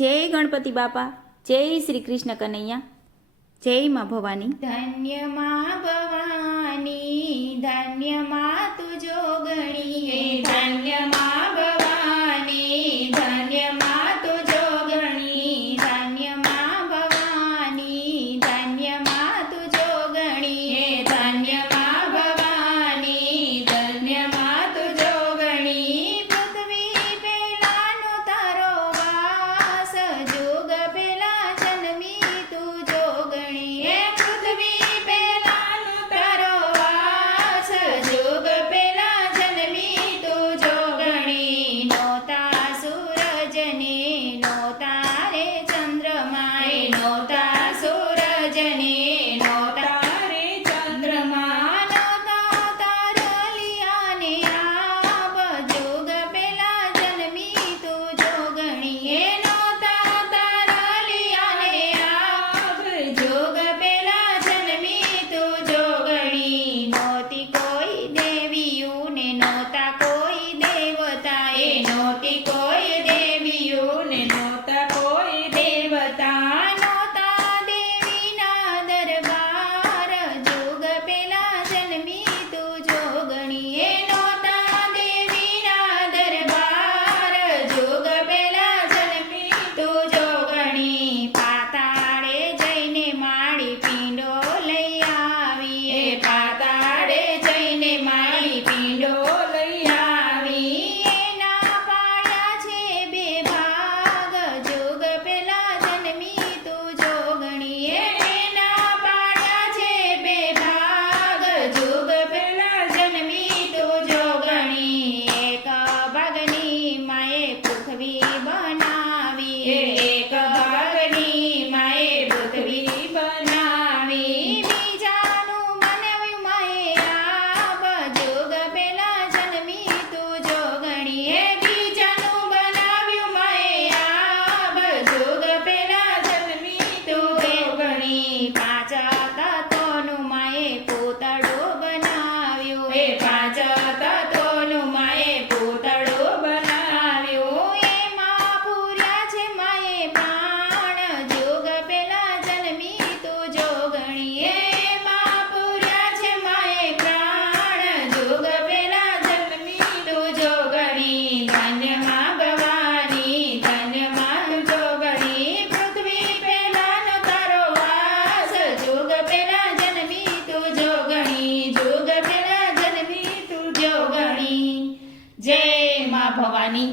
જય ગણપતિ બાપા, જય શ્રી કૃષ્ણ કનૈયા, જય માં ભવાની. ધન્ય માં ભવાની, ધન્ય માં તું જોગણી, ધન્ય માં ભવાની, ધન્ય માં તું જોગણી, ધન્ય માં ભવાની, ધન્ય માં તું જોગણી, ધન્ય માં ભવાની, ધન્ય માં તું જોગણી. પૃથ્વી પેલાનો તારો વાસ, જોગ પેલા જન્મી તું જોગણી. પૃથ્વી પેલાનો તારો વાસ, જોગ પેલા જન્મી તું જોગણી. નોતા સૂરજને, નોતા રે ચંદ્રમાએ, નોતા સૂરજને, નોતા રે ચંદ્રમા, નોતા તારલિયાને આબ, જોગ પેલા જન્મી તું જોગણી. નોતા તારલિયાને આબ, જોગ પેલા જન્મી તું જોગણી. નોતી કોઈ દેવીયું ને નોતા કોઈ દેવતાએ, નોતી કોઈ દેવીયું ને નોતા કોઈ દેવતા. નોતા દેવીના દરબાર, જોગ પેલા જન્મી તું જોગણી. નોતા દેવીના દરબાર, જોગ પેલા જન્મી તું જોગણી. પાતાળે જઈને માડી પીંડો લઈ આવી, પાતાળે જઈને માડી પીંડો લઈ આવી. એના પાડ્યા છે બે ભાગ, જોગ પેલા જન્મી તું જોગણી. એના પાડ્યા છે બે ભાગ, જોગ પેલા જન્મી તું જોગણી. એક ભાગની માએ પૃથ્વી બનાવી, એક ભાગની માએ પૃથ્વી બનાવી. બીજાનું બનાવ્યું માએ આબ, જોગ પેલા જન્મી તું જોગણી. બીજાનું બનાવ્યું માએ આબ, જોગ પેલા જન્મી તું જોગણી. પાંચ તત્વોનું માએ પૂતળું બનાવ્યું, પાંચ તત્વોનું માએ પૂતળું બનાવ્યું. એમાં પૂર્યા છે માએ પ્રાણ, જોગ પેલા જન્મી તું જોગણી. એમાં પૂર્યા છે માએ પ્રાણ, જોગ પેલા જન્મી તું જોગણી. ધન્ય માં ભવાની, ધન્ય માં તું જોગણી. પૃથ્વી પેલાનો તારો વાસ, જોગ પેલા જન્મી તું જોગણી, જોગ પેલા જન્મી તું જોગણી. જય માં ભવાની.